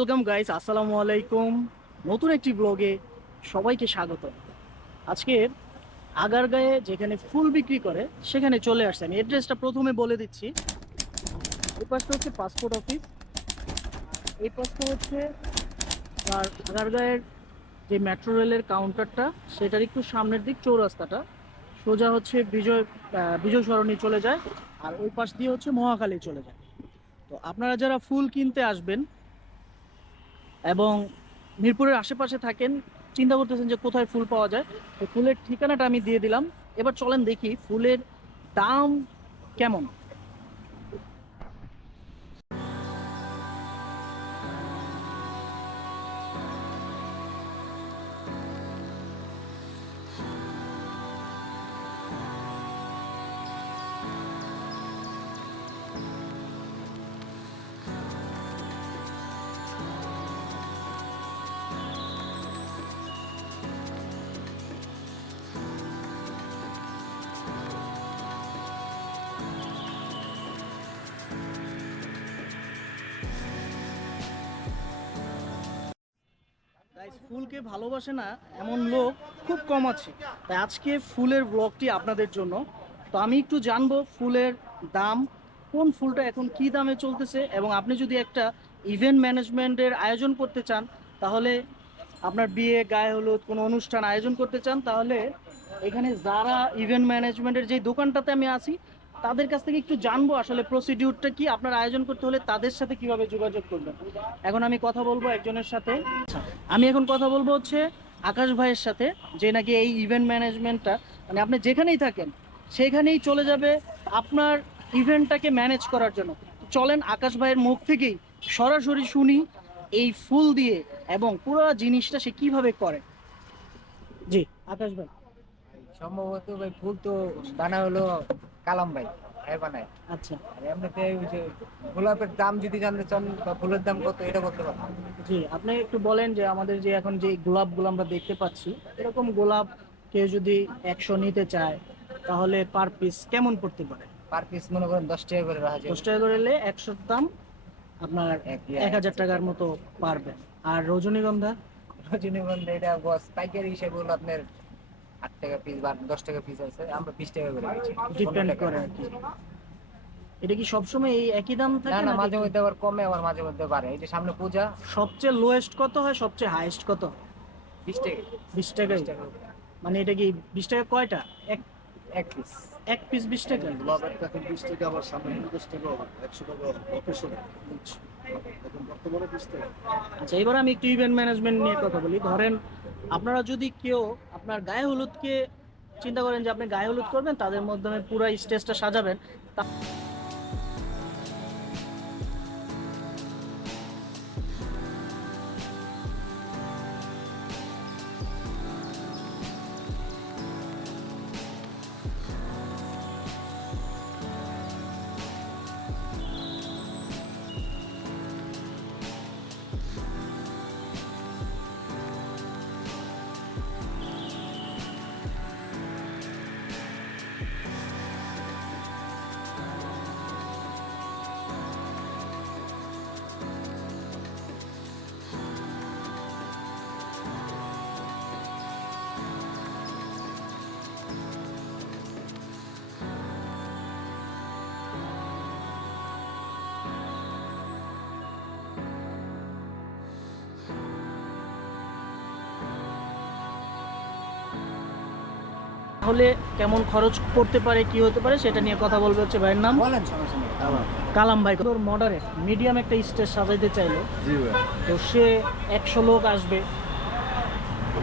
Welcome guys, আসসালামু আলাইকুম। নতুন একটি ব্লগে সবাইকে স্বাগত আজকে আগারগাঁয়ে যেখানে ফুল বিক্রি করে, সেখানে চলে আসছে আমি। অ্যাড্রেসটা প্রথমে বলে দিচ্ছি। এই পাশটা হচ্ছে পাসপোর্ট অফিস এই পাশটা হচ্ছে আর আগারগাঁয়ের যে মেট্রো রেলের কাউন্টারটা সেটার একটু সামনের দিক চৌরাস্তাটা। সোজা হচ্ছে বিজয় বিজয় সরণি চলে যায়, আর ওই পাশ দিয়ে হচ্ছে মহাখালী চলে যায়। তো আপনারা যারা ফুল কিনতে আসবেন এবং মিরপুরের আশেপাশে থাকেন, চিন্তা করতেছেন যে কোথায় ফুল পাওয়া যায়। তো ফুলের ঠিকানাটা আমি দিয়ে দিলাম। এবার চলেন দেখি ফুলের দাম কেমন? ফুলকে ভালোবাসে না এমন লোক খুব কম আছে। তাই আজকে ফুলের ব্লগটি আপনাদের জন্য। তো আমি একটু জানব ফুলের দাম, কোন ফুলটা এখন কি দামে চলতেছে এবং আপনি যদি একটা ইভেন্ট ম্যানেজমেন্টের আয়োজন করতে চান, তাহলে আপনার বিয়ে, গায়ে হলুদ কোনো অনুষ্ঠান আয়োজন করতে চান, তাহলে এখানে যারা ইভেন্ট ম্যানেজমেন্টের যে দোকানটাতে আমি আছি তাদের কাছ থেকে একটু জানব আসলে প্রসিডিউরটা কি, আপনার আয়োজন করতে হলে তাদের সাথে কীভাবে যোগাযোগ করবেন। এখন আমি কথা বলব একজনের সাথে। আমি এখন কথা বলব হচ্ছে আকাশ ভাইয়ের সাথে, যে নাকি এই ইভেন্ট ম্যানেজমেন্টটা মানে আপনি যেখানেই থাকেন, সেখানেই চলে যাবে আপনার ইভেন্টটাকে ম্যানেজ করার জন্য। চলেন আকাশ ভাইয়ের মুখ থেকেই সরাসরি শুনি এই ফুল দিয়ে এবং পুরো জিনিসটা সে কীভাবে করে। জি, আকাশ ভাই। সম্ভবত ভাই, ফুল তো বানা হলো কালাম ভাই ভাই বানায় আচ্ছা। এমনিতে ওই যে গোলাপের দাম যদি জানতে চান বা ফুলের দাম কত এটা করতে পারবেন জি আপনি একটু বলেন যে আমাদের যে এখন যে গোলাপগুলো আমরা দেখতে পাচ্ছি এরকম গোলাপ কেউ যদি একশো নিতে চায় তাহলে পার পিস কেমন পড়তে পারে? পার পিস মনে করেন দশ টাকা করে রাখা যায় দশ টাকা করে নিলে একশোর দাম আপনার এক হাজার টাকার মতো পারবেন। আর রজনীগন্ধা? রজনীগন্ধা এটা পাইকারি হিসেবে হলো আপনার আট টাকা পিস বা দশ টাকা পিস আছে আমরা বিশ টাকা করে ডিপেন্ড করে আর কি। এটা কি সবসময় এই একই দাম না থাকে না মাঝে মধ্যে আবার কমে আবার মাঝে মধ্যে বাড়ে। এই যে সামনে পূজা সবচেয়ে লোয়েস্ট কত হয় সবচেয়ে হাইয়েস্ট কত? বিশ টাকা। বিশ টাকা। মানে এটা কি বিশ টাকা কয়টা? এক এক পিস এক পিস বিশ টাকা। এখন বিশ টাকা আবার সামনে পঞ্চাশ টাকা একশো টাকা অকেশনে এখন বর্তমানে বিশ টাকা। আচ্ছা এবার আমি একটু ইভেন্ট ম্যানেজমেন্ট নিয়ে কথা বলি। ধরেন আপনারা যদি কেউ আপনার গায়ে হলুদকে চিন্তা করেন যে আপনি গায়ে হলুদ করবেন, তাদের মাধ্যমে পুরো স্টেজটা সাজাবেন। তা- তাহলে কেমন খরচ পড়তে পারে কি হতে পারে সেটা নিয়ে কথা বলবে হচ্ছে ভাইয়ের নাম। বলেন কালাম ভাই তোর মডারেট মিডিয়াম একটা স্টেজ সাজাইতে চাইলো। তো সে একশো লোক আসবে।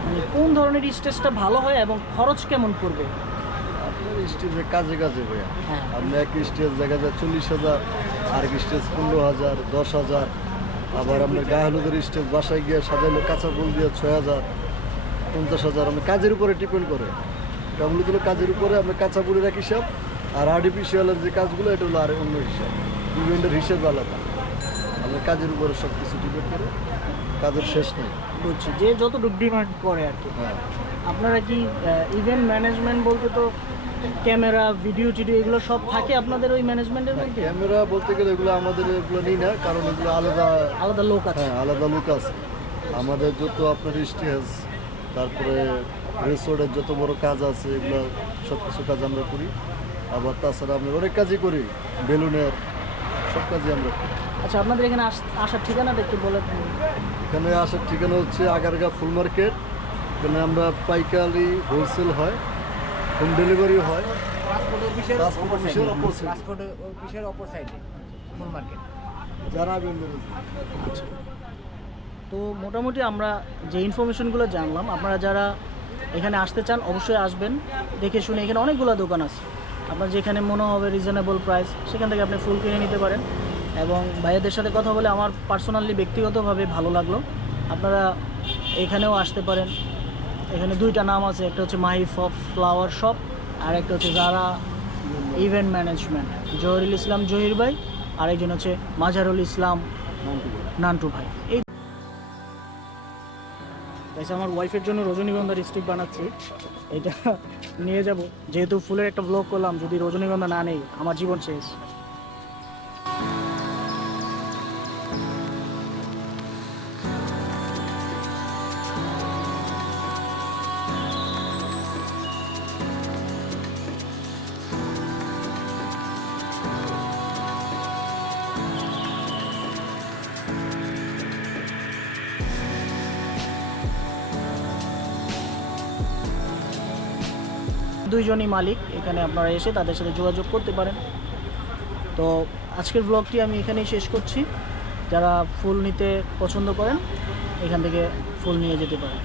মানে কোন ধরনের স্টেজটা ভালো হয় এবং খরচ কেমন পড়বে? আপনার স্টেজে কাজে কাজে ভাইয়া। হ্যাঁ। আপনি এক স্টেজ দেখা যায় চল্লিশ হাজার আর এক স্টেজ পনেরো হাজার দশ হাজার। আবার আপনার গায়ে হলুদের স্টেজ বাসায় গিয়ে সাজাইলে কাঁচা ফুল দিয়ে ছয় হাজার পঞ্চাশ হাজার। আপনার কাজের উপরে ডিপেন্ড করে। ডাবলুগুলো কাজের উপরে আপনার কাঁচা পুরের এক হিসাব আর আর্টিফিশিয়ালের যে কাজগুলো এটা হলো আর অন্য হিসাব। ইভেন্টের হিসেব আলাদা। আপনার কাজের উপরে সব কিছু ডিপেন্ড করে কাজের শেষ নেই। বুঝছি যে যতটুকু ডিমান্ড করে আর কি। হ্যাঁ। আপনারা কি ইভেন্ট ম্যানেজমেন্ট বলতে তো ক্যামেরা ভিডিও টিডিও এগুলো সব থাকে আপনাদের ওই ম্যানেজমেন্টের মধ্যে? ক্যামেরা বলতে গেলে এগুলো আমাদের এগুলো নেই না কারণ এগুলো আলাদা আলাদা লোক আছে। হ্যাঁ আলাদা লোক আছে। আমাদের যত আপনার স্টেজ তারপরে রিসোর্টের যত বড় কাজ আছে এগুলো সব কিছু কাজ আমরা করি। আবার তাছাড়া আমরা অনেক কাজই করি বেলুনের সব কাজই আমরা করি। আচ্ছা আপনাদের এখানে আস- আসার ঠিকানাটা একটু বলে। এখানে আসার ঠিকানা হচ্ছে আগারগা ফুল মার্কেট। এখানে আমরা পাইকারি হোলসেল হয় হোম ডেলিভারি হয়। অফিসের অপর সাইডে। অপর সাইডে। পাসপোর্ট অফিসের অপর সাইডে ফুল মার্কেট। যারা তো মোটামুটি আমরা যে ইনফরমেশনগুলো জানলাম আপনারা যারা এখানে আসতে চান, অবশ্যই আসবেন। দেখে শুনে এখানে অনেকগুলো দোকান আছে। আপনার যেখানে মনে হবে রিজনেবল প্রাইস সেখান থেকে আপনি ফুল কিনে নিতে পারেন। এবং ভাইয়াদের সাথে কথা বলে আমার পার্সোনালি ব্যক্তিগতভাবে ভালো লাগল। আপনারা এখানেও আসতে পারেন। এখানে দুইটা নাম আছে, একটা হচ্ছে মাহি ফ্লাওয়ার শপ, আর একটা হচ্ছে যারা ইভেন্ট ম্যানেজমেন্ট জহিরুল ইসলাম, জহির ভাই, আর একজন হচ্ছে মাজারুল ইসলাম, নান্টু ভাই। এই তাইছে আমার ওয়াইফের জন্য রজনীগন্ধার স্টিক বানাচ্ছি। এটা নিয়ে যাব। যেহেতু ফুলের একটা ব্লগ করলাম, যদি রজনীগন্ধা না নেই, আমার জীবন শেষ। দুইজনই মালিক, এখানে আপনারা এসে তাদের সাথে যোগাযোগ করতে পারেন। তো আজকের ব্লগটি আমি এখানেই শেষ করছি। যারা ফুল নিতে পছন্দ করেন, এখান থেকে ফুল নিয়ে যেতে পারেন।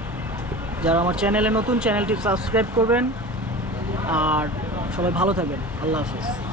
যারা আমার চ্যানেলে নতুন, চ্যানেলটি সাবস্ক্রাইব করবেন। আর সবাই ভালো থাকবেন। আল্লাহ হাফিজ।